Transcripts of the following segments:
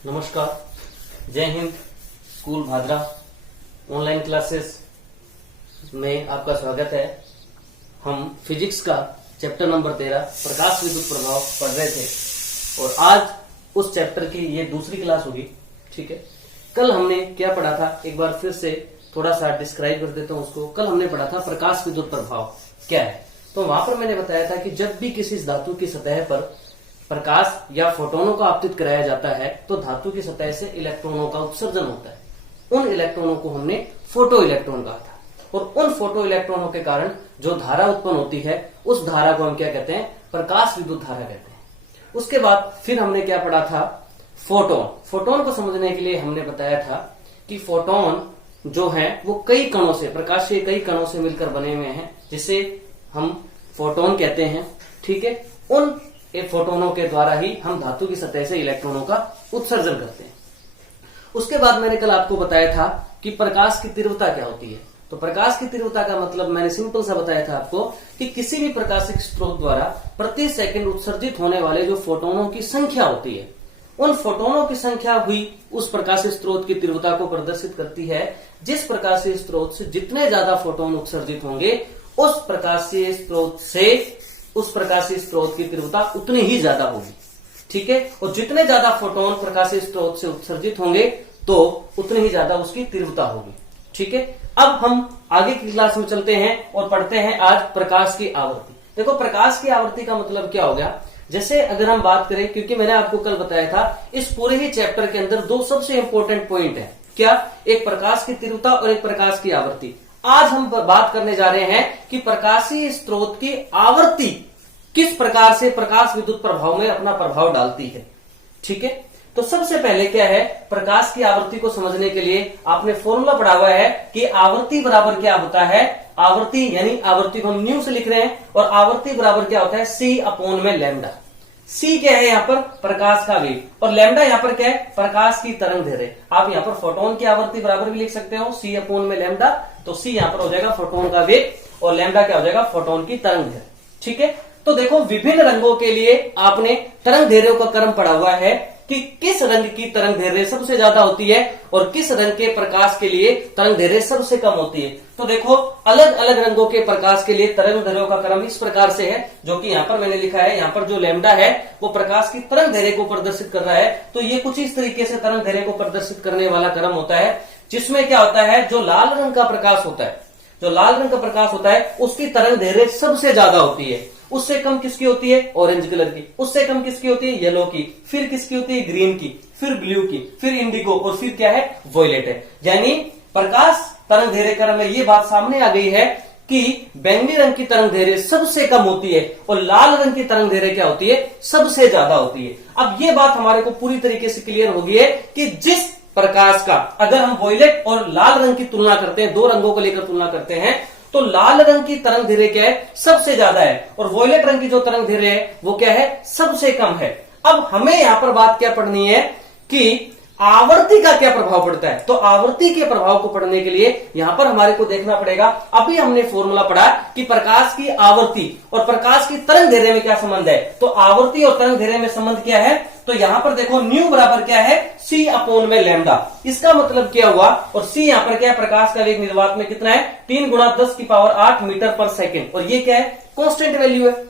नमस्कार, जय Hind. School Bhadra online classes में आपका स्वागत है। हम फिजिक्स का चैप्टर नंबर 13 प्रकाश विद्युत प्रभाव पढ़ रहे थे और आज उस चैप्टर की ये दूसरी क्लास होगी। ठीक है, कल हमने क्या पढ़ा था, एक बार फिर से थोड़ा सा डिस्क्राइब कर देता हूं उसको। कल हमने पढ़ा था प्रकाश विद्युत प्रभाव क्या है। तो वहां पर मैंने बताया था कि जब भी किसी धातु की सतह पर प्रकाश या फोटोनों का आपतित कराया जाता है तो धातु की सतह से इलेक्ट्रॉनों का उत्सर्जन होता है। उन इलेक्ट्रॉनों को हमने फोटो इलेक्ट्रॉन कहा था और उन फोटो इलेक्ट्रॉनों के कारण जो धारा उत्पन्न होती है उस धारा को हम क्या कहते हैं, प्रकाश विद्युत धारा कहते हैं। उसके बाद फिर हमने क्या पढ़ा था, फोटोन। फोटोन को समझने के लिए हमने बताया था कि फोटोन जो है वो कई कणों से, प्रकाश के कई कणों से मिलकर बने हुए हैं, जिसे हम फोटोन कहते हैं। ठीक है, उन फोटोनों के द्वारा ही हम धातु की सतह से इलेक्ट्रॉनों का उत्सर्जन करते हैं। उसके बाद मैंने कल आपको बताया था कि प्रकाश की तीव्रता क्या होती है। तो प्रकाश की तीव्रता का मतलब मैंने सिंपल सा बताया था आपको कि किसी भी प्रकाशिक स्रोत द्वारा प्रति सेकंड उत्सर्जित होने वाले जो फोटोनों की संख्या होती है, उन फोटोनों की संख्या हुई उस प्रकाशित स्रोत की तीव्रता को प्रदर्शित करती है। जिस प्रकाशीय स्रोत से जितने ज्यादा फोटोन उत्सर्जित होंगे उस प्रकाशीय स्रोत की तीव्रता उतनी ही ज्यादा होगी। ठीक है, और जितने ज्यादा फोटोन प्रकाशीय स्रोत से उत्सर्जित होंगे तो उतनी ही ज्यादा उसकी तीव्रता होगी। ठीक है, अब हम आगे की क्लास में चलते हैं और पढ़ते हैं आज प्रकाश की आवृत्ति। देखो, प्रकाश की आवृत्ति का मतलब क्या हो गया। जैसे अगर हम बात करें, क्योंकि मैंने आपको कल बताया था इस पूरे ही चैप्टर के अंदर दो सबसे इंपॉर्टेंट पॉइंट है। क्या? एक प्रकाश की तीव्रता और एक प्रकाश की आवृत्ति। आज हम बात करने जा रहे हैं कि प्रकाशीय स्रोत की आवृत्ति किस प्रकार से प्रकाश विद्युत प्रभाव में अपना प्रभाव डालती है। ठीक है, तो सबसे पहले क्या है, प्रकाश की आवृत्ति को समझने के लिए आपने फॉर्मूला पढ़ा हुआ है कि आवृत्ति बराबर क्या होता है। आवृत्ति यानी आवृत्ति को हम न्यू से लिख रहे हैं और आवृत्ति बराबर क्या होता है, सी अपॉन में लैम्डा। सी क्या है यहाँ पर, प्रकाश का वेग, और लैम्डा यहाँ पर क्या है, प्रकाश की तरंग दैर्ध्य। आप यहाँ पर फोटोन की आवृत्ति बराबर भी लिख सकते हो, सी अपॉन में लैम्डा। तो सी यहाँ पर हो जाएगा फोटोन का वेग और लैम्डा क्या हो जाएगा, फोटोन की तरंग दैर्ध्य। ठीक है, तो देखो विभिन्न रंगों के लिए आपने तरंग दैर्ध्यों का क्रम पढ़ा हुआ है कि किस रंग की तरंग दैर्ध्य सबसे ज्यादा होती है और किस रंग के प्रकाश के लिए तरंग दैर्ध्य सबसे कम होती है। तो देखो, अलग अलग रंगों के प्रकाश के लिए तरंग दैर्ध्यों का क्रम इस प्रकार से है, जो कि यहाँ पर मैंने लिखा है। यहाँ पर जो लैम्डा है वो प्रकाश की तरंग दैर्ध्य को प्रदर्शित कर रहा है। तो ये कुछ इस तरीके से तरंग दैर्ध्य को प्रदर्शित करने वाला क्रम होता है, जिसमें क्या होता है, जो लाल रंग का प्रकाश होता है, जो लाल रंग का प्रकाश होता है उसकी तरंग दैर्ध्य सबसे ज्यादा होती है। उससे कम किसकी होती है, ऑरेंज कलर की। उससे कम किसकी होती है, येलो की। फिर किसकी होती है, ग्रीन की। फिर ब्लू की, फिर इंडिगो, और फिर क्या है, वॉयलेट है। यानी प्रकाश तरंग दैर्ध्य क्रम में ये बात सामने आ गई है कि बैंगनी रंग की तरंग दैर्ध्य सबसे कम होती है और लाल रंग की तरंग दैर्ध्य क्या होती है, सबसे ज्यादा होती है। अब ये बात हमारे को पूरी तरीके से क्लियर हो गई है कि जिस प्रकाश का अगर हम वॉयलेट और लाल रंग की तुलना करते हैं, दो रंगों को लेकर तुलना करते हैं, तो लाल रंग की तरंग दैर्ध्य क्या है, सबसे ज्यादा है, और वॉयलेट रंग की जो तरंग दैर्ध्य है वो क्या है, सबसे कम है। अब हमें यहां पर बात क्या पढ़नी है कि आवृत्ति का क्या प्रभाव पड़ता है। तो आवृत्ति के प्रभाव को पढ़ने के लिए यहां पर हमारे को देखना पड़ेगा। अभी हमने फॉर्मूला पढ़ा कि प्रकाश की आवृत्ति और प्रकाश की तरंग दैर्ध्य में क्या संबंध है। तो आवृत्ति और तरंग दैर्ध्य में संबंध क्या है, तो यहां पर देखो न्यू बराबर क्या है, सी अपॉन में लैम्डा। इसका मतलब क्या हुआ, और सी यहां पर क्या है, प्रकाश का वेग निर्वात में कितना है, 3 × 10⁸ मीटर पर सेकेंड, और ये क्या है, कांस्टेंट वैल्यू है।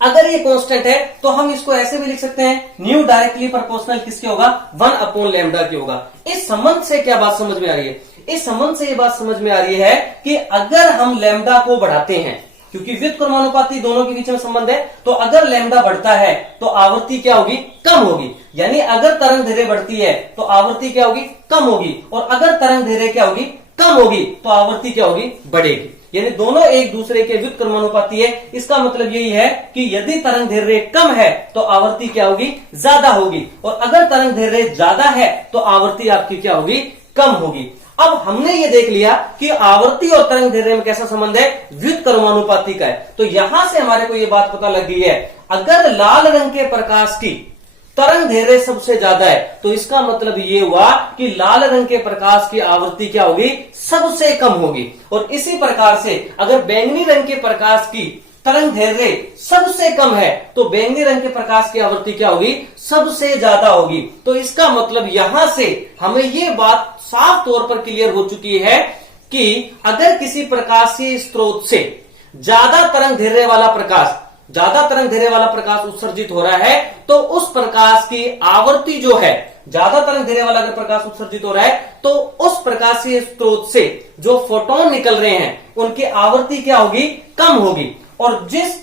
अगर ये कांस्टेंट है तो हम इसको ऐसे भी लिख सकते हैं, न्यू डायरेक्टली प्रोपोर्शनल किसके होगा, 1 अपॉन लैम्डा के होगा। इस संबंध से क्या बात समझ में आ रही है, इस संबंध से ये बात समझ में आ रही है कि अगर हम लैम्डा को बढ़ाते हैं, क्योंकि व्युत्क्रमानुपाती दोनों के बीच में संबंध है, तो अगर लैम्डा बढ़ता है तो आवृत्ति क्या होगी, कम होगी। यानी अगर तरंग दैर्ध्य बढ़ती है तो आवृत्ति क्या होगी, कम होगी, और अगर तरंग दैर्ध्य क्या होगी, कम होगी, तो आवृत्ति क्या होगी, बढ़ेगी। यानी दोनों एक दूसरे के व्युत्क्रमानुपाती है। इसका मतलब यही है कि यदि तरंग दैर्ध्य कम है तो आवृत्ति क्या होगी, ज्यादा होगी, और अगर तरंग दैर्ध्य ज्यादा है तो आवृत्ति आपकी क्या होगी, कम होगी। अब हमने ये देख लिया कि आवृत्ति और तरंग दैर्ध्य में कैसा संबंध है, व्युत्क्रमानुपाती का है। तो यहां से हमारे को ये बात पता लग गई है, अगर लाल रंग के प्रकाश की तरंग दैर्ध्य सबसे ज्यादा है तो इसका मतलब ये हुआ कि लाल रंग के प्रकाश की आवृत्ति क्या होगी, सबसे कम होगी। और इसी प्रकार से अगर बैंगनी रंग के प्रकाश की तरंग दैर्घ्य सबसे कम है तो बैंगनी रंग के प्रकाश की आवृत्ति क्या होगी, सबसे ज्यादा होगी। तो इसका मतलब यहां से हमें ये बात साफ तौर पर क्लियर हो चुकी है कि अगर किसी प्रकाशीय स्रोत से ज्यादा तरंग दैर्घ्य वाला प्रकाश उत्सर्जित हो रहा है तो उस प्रकाश की आवृत्ति जो है, ज्यादा तरंग दैर्घ्य वाला अगर प्रकाश उत्सर्जित हो रहा है तो उस प्रकाशीय स्रोत से जो फोटोन निकल रहे हैं उनकी आवृत्ति क्या होगी, कम होगी। और जिस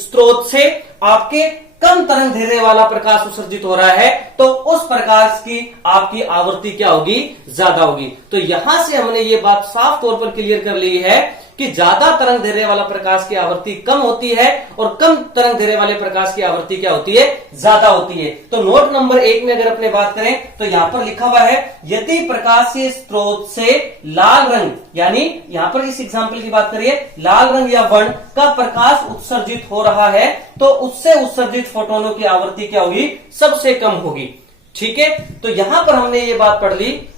स्रोत से आपके कम तरंग दैर्घ्य वाला प्रकाश उत्सर्जित हो रहा है तो उस प्रकाश की आपकी आवृत्ति क्या होगी, ज्यादा होगी। तो यहां से हमने ये बात साफ तौर पर क्लियर कर ली है कि ज्यादा तरंग दैर्घ्य वाला प्रकाश की आवृत्ति कम होती है और कम तरंग दैर्घ्य वाले प्रकाश की आवृत्ति क्या होती है, ज्यादा होती है। तो नोट नंबर 1 में अगर अपने बात करें तो यहां पर लिखा हुआ है यदि प्रकाशीय स्रोत से लाल रंग, यानी यहां पर इस एग्जाम्पल की बात करिए, लाल रंग या वर्ण का प्रकाश उत्सर्जित हो रहा है तो उससे उत्सर्जित फोटोनों की आवृत्ति क्या होगी, सबसे कम होगी। ठीक है, तो यहां पर हमने ये बात पढ़ ली।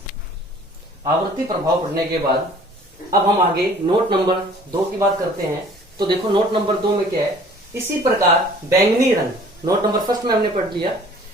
आवृत्ति प्रभाव पढ़ने के बाद अब हम आगे नोट नंबर 2 की बात करते हैं। तो देखो नोट नंबर 2 में क्या है, इसी प्रकार बैंगनी रंग, नोट नंबर 1 में हमने पढ़ लिया,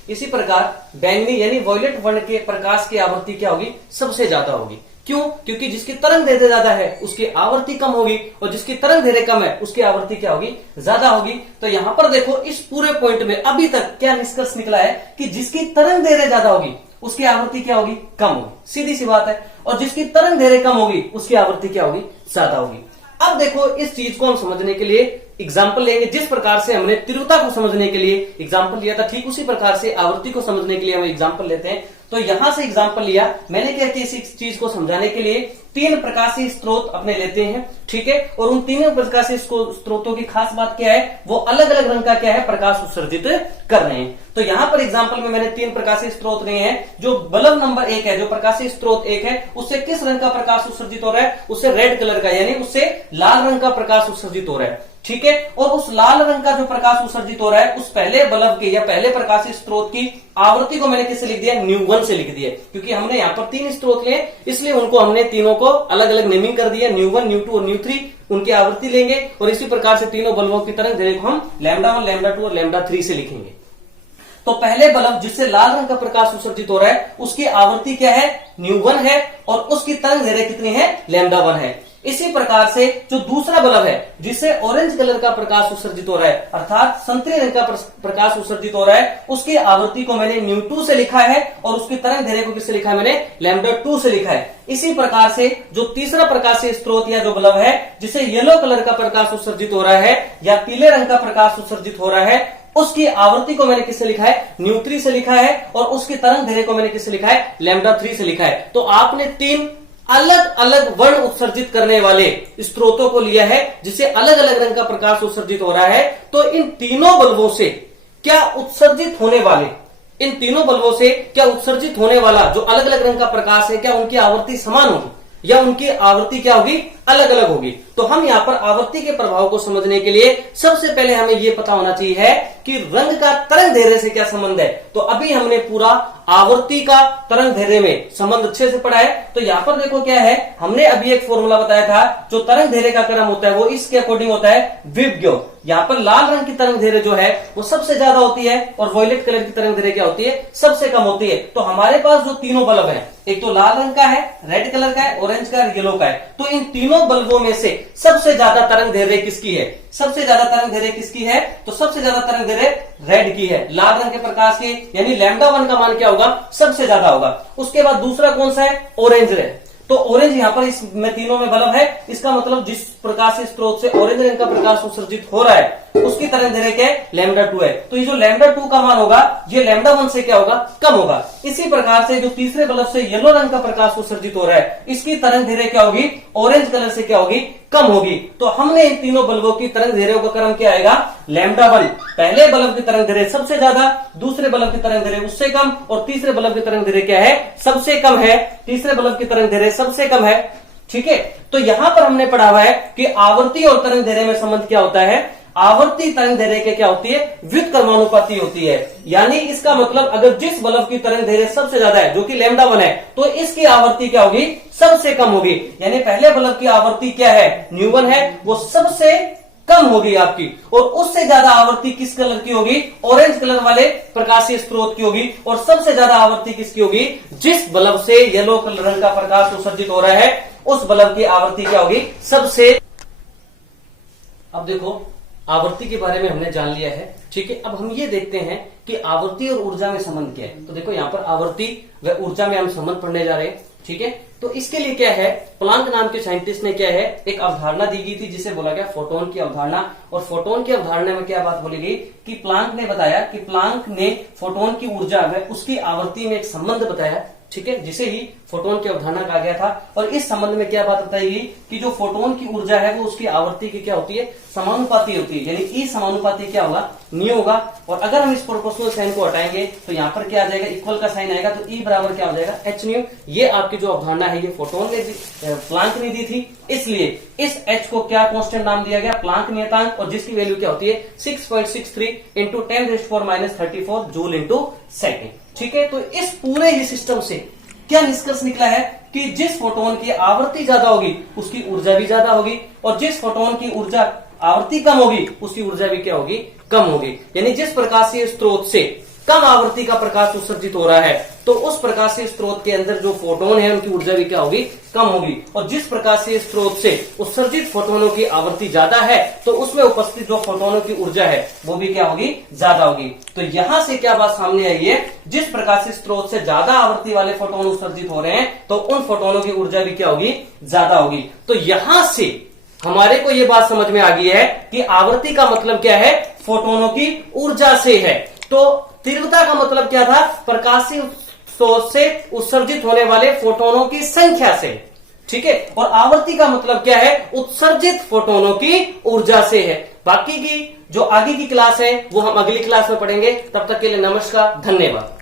इसी प्रकार बैंगनी यानी वॉयलेट वर्ण के प्रकाश की आवृत्ति क्या होगी, सबसे ज्यादा होगी। क्यों? क्योंकि जिसकी तरंग दैर्घ्य ज्यादा है उसकी आवृत्ति कम होगी और जिसकी तरंग दैर्घ्य कम है उसकी आवृत्ति क्या होगी, ज्यादा होगी। तो यहां पर देखो इस पूरे पॉइंट में अभी तक क्या निष्कर्ष निकला है कि जिसकी तरंग दैर्घ्य ज्यादा होगी उसकी आवृत्ति क्या होगी, कम होगी, सीधी सी बात है। और जिसकी तरंग दैर्घ्य कम होगी उसकी आवृत्ति क्या होगी, ज्यादा होगी। अब देखो इस चीज को हम समझने के लिए एग्जाम्पल लेंगे। जिस प्रकार से हमने तीव्रता को समझने के लिए एग्जाम्पल लिया था, ठीक उसी प्रकार से आवृत्ति को समझने के लिए हम एग्जाम्पल लेते हैं। तो यहां से एग्जाम्पल लिया मैंने, क्या कि इसी चीज को समझाने के लिए 3 प्रकाशीय स्रोत अपने लेते हैं। ठीक है, और उन तीनों प्रकाशीय स्रोतों की खास बात क्या है, वो अलग अलग रंग का क्या है, प्रकाश उत्सर्जित कर रहे हैं। तो यहां पर एग्जाम्पल में मैंने 3 प्रकाशीय स्रोत लिए हैं। जो बल्ब नंबर 1 है, जो प्रकाशीय स्रोत 1 है, उससे किस रंग का प्रकाश उत्सर्जित हो रहा है, उससे रेड कलर का, यानी उससे लाल रंग का प्रकाश उत्सर्जित हो रहा है। ठीक है, और उस लाल रंग का जो प्रकाश उत्सर्जित हो रहा है उस पहले बल्ब के या पहले प्रकाशीय स्रोत की आवृत्ति को मैंने किससे लिख दिया, ν1 से लिख दिया, क्योंकि हमने यहाँ पर 3 स्रोत लिए इसलिए उनको हमने तीनों को अलग अलग नेमिंग कर दिया, ν1, ν2 और ν3 उनकी आवृत्ति लेंगे और इसी प्रकार से तीनों बल्बों की तरंग दैर्घ्य को हम λ1, λ2 और λ3 से लिखेंगे। तो पहले बल्ब जिससे लाल रंग का प्रकाश उत्सर्जित हो रहा है उसकी आवृत्ति क्या है, ν1 है और उसकी तरंग दैर्घ्य कितनी है, λ1 है। इसी प्रकार से जो दूसरा बल्ब है जिससे ऑरेंज कलर का प्रकाश उत्सर्जित हो रहा है, अर्थात संतरी रंग का प्रकाश उत्सर्जित हो रहा है, उसकी आवृत्ति को मैंने ν2 से लिखा है और उसकी तरंग दैर्घ्य को किससे लिखा है, मैंने λ2 से लिखा है। इसी प्रकार से जो तीसरा प्रकाशीय स्रोत या जो बल्ब है जिसे येलो कलर का प्रकाश उत्सर्जित हो रहा है या पीले रंग का प्रकाश उत्सर्जित हो रहा है, उसकी आवृत्ति को मैंने किससे लिखा है, ν3 से लिखा है और उसकी तरंग दैर्घ्य को मैंने किससे लिखा है, λ3 से लिखा है। तो आपने 3 अलग अलग वर्ण उत्सर्जित करने वाले स्रोतों को लिया है जिसे अलग अलग रंग का प्रकाश उत्सर्जित हो रहा है। तो इन तीनों बल्बों से क्या उत्सर्जित होने वाले, इन तीनों बल्बों से क्या उत्सर्जित होने वाला जो अलग अलग रंग का प्रकाश है, क्या उनकी आवृत्ति समान होगी या उनकी आवृत्ति क्या होगी, अलग अलग होगी। तो हम यहाँ पर आवृत्ति के प्रभाव को समझने के लिए सबसे पहले हमें यह पता होना चाहिए है कि रंग का तरंग दैर्घ्य से क्या संबंध है। तो अभी हमने पूरा आवृत्ति का तरंग दैर्घ्य में संबंध अच्छे से पढ़ा है। तो यहाँ पर देखो क्या है, हमने अभी एक फॉर्मूला बताया था, जो तरंग दैर्घ्य का क्रम होता है वो इसके अकॉर्डिंग होता है विभज्ञ। यहाँ पर लाल रंग की तरंग दैर्घ्य जो है वो सबसे ज्यादा होती है और वॉयलेट कलर की तरंग दैर्घ्य क्या होती है, सबसे कम होती है। तो हमारे पास जो तीनों बल्ब है, एक तो लाल रंग का है, रेड कलर का है, ऑरेंज का है, येलो का है। तो इन तीनों बल्बों में से सबसे ज्यादा तरंग दैर्घ्य किसकी है, सबसे ज्यादा तरंग दैर्घ्य किसकी है, तो सबसे ज्यादा तरंग दैर्घ्य रेड की है, लाल रंग के प्रकाश की, यानी λ1 का मान क्या होगा, सबसे ज्यादा होगा। उसके बाद दूसरा कौन सा है, ऑरेंज है। तो ऑरेंज यहाँ पर इसमें तीनों में बल्ब है, इसका मतलब जिस प्रकाश स्रोत से ऑरेंज रंग का प्रकाश उत्सर्जित हो रहा है उसकी तरंग दैर्घ्य क्या है, λ2 है। तो ये जो λ2 का मान होगा ये λ1 से क्या होगा, कम होगा। इसी प्रकार से जो तीसरे बल्ब से येलो रंग का प्रकाश उत्सर्जित हो रहा है इसकी तरंग दैर्घ्य क्या होगी, ऑरेंज कलर से क्या होगी, कम होगी। तो हमने इन तीनों बल्बों की तरंग दैर्घ्य का क्रम क्या आएगा, λ1। पहले बल्ब की तरंग दैर्घ्य सबसे ज्यादा, दूसरे बल्ब की तरंग दैर्घ्य उससे कम और तीसरे बल्ब की तरंग दैर्घ्य क्या है, सबसे कम है। तीसरे बल्ब की तरंग दैर्घ्य सबसे कम है। ठीक है, तो यहां पर हमने पढ़ा हुआ है कि आवृत्ति और तरंग दैर्घ्य में संबंध क्या होता है, आवृत्ति तरंग दैर्घ्य के क्या होती है, व्युत्क्रमानुपाती होती है। यानी इसका मतलब अगर जिस बल्ब की तरंग दैर्घ्य सबसे ज्यादा है जो कि λ1 है, तो इसकी आवृत्ति क्या होगी, सबसे कम होगी। यानी पहले बल्ब की आवृत्ति क्या है, ν1 है, वो सबसे कम होगी आपकी, और उससे ज्यादा आवृत्ति किस कलर की होगी, ऑरेंज कलर वाले प्रकाशीय स्रोत की होगी। और सबसे ज्यादा आवृत्ति किसकी होगी, जिस बल्ब से येलो कलर रंग का प्रकाश उत्सर्जित हो रहा है उस बल्ब की आवृत्ति क्या होगी, सबसे। अब देखो आवृत्ति के बारे में हमने जान लिया है, ठीक है। अब हम ये देखते हैं कि आवृत्ति और ऊर्जा में संबंध क्या है। तो देखो यहाँ पर आवृत्ति व ऊर्जा में हम संबंध पढ़ने जा रहे हैं, ठीक है। तो इसके लिए क्या है, प्लांक नाम के साइंटिस्ट ने क्या है, एक अवधारणा दी गई थी जिसे बोला गया फोटोन की अवधारणा। और फोटोन की अवधारणा में क्या बात बोली गई कि प्लांक ने बताया कि प्लांक ने फोटोन की ऊर्जा व उसकी आवृत्ति में एक संबंध बताया, ठीक है, जिसे ही फोटोन की अवधारणा कहा गया था। और इस संबंध में क्या बात बताई गई कि जो फोटोन की ऊर्जा है वो उसकी आवृत्ति की क्या होती है, समानुपाती होती है, यानी ई समानुपाती क्या होगा, न्यू होगा। और अगर हम इस प्रोपोर्शनल साइन को हटाएंगे तो यहाँ पर क्या आ जाएगा, इक्वल का साइन आएगा, तो ई बराबर क्या हो जाएगा, एच न्यू। ये आपकी जो अवधारणा है ये फोटोन ने प्लांक ने दी थी, इसलिए इस एच को क्या कांस्टेंट नाम दिया गया, प्लांक नियतांक, और जिसकी वैल्यू क्या होती है 6.63 इंटू 10⁻⁻⁴ जूल इंटू सेकेंड, ठीक है। तो इस पूरे ही सिस्टम से क्या निष्कर्ष निकला है कि जिस फोटोन की आवृत्ति ज्यादा होगी उसकी ऊर्जा भी ज्यादा होगी, और जिस फोटोन की ऊर्जा आवृत्ति कम होगी उसकी ऊर्जा भी क्या होगी, कम होगी। यानी जिस प्रकाशीय स्रोत से कम आवृत्ति का प्रकाश उत्सर्जित हो रहा है तो उस प्रकाशीय स्रोत के अंदर जो फोटोन है उनकी ऊर्जा भी क्या होगी, कम होगी। और जिस प्रकाशीय स्रोत से उत्सर्जित फोटोनों की आवृत्ति ज्यादा है तो उसमें उपस्थित जो फोटोनों की ऊर्जा है वो भी क्या होगी, ज्यादा होगी। तो यहां से क्या बात सामने आई है, जिस प्रकाशीय स्रोत से ज्यादा आवृत्ति वाले फोटोन उत्सर्जित हो रहे हैं तो उन फोटोनों की ऊर्जा भी क्या होगी, ज्यादा होगी। तो यहां से हमारे को यह बात समझ में आ गई है कि आवृत्ति का मतलब क्या है, फोटोनों की ऊर्जा से है। तो तीव्रता का मतलब क्या था, प्रकाशीय स्रोत से उत्सर्जित होने वाले फोटोनों की संख्या से, ठीक है। और आवृत्ति का मतलब क्या है, उत्सर्जित फोटोनों की ऊर्जा से है। बाकी की जो आगे की क्लास है वो हम अगली क्लास में पढ़ेंगे। तब तक के लिए नमस्कार, धन्यवाद।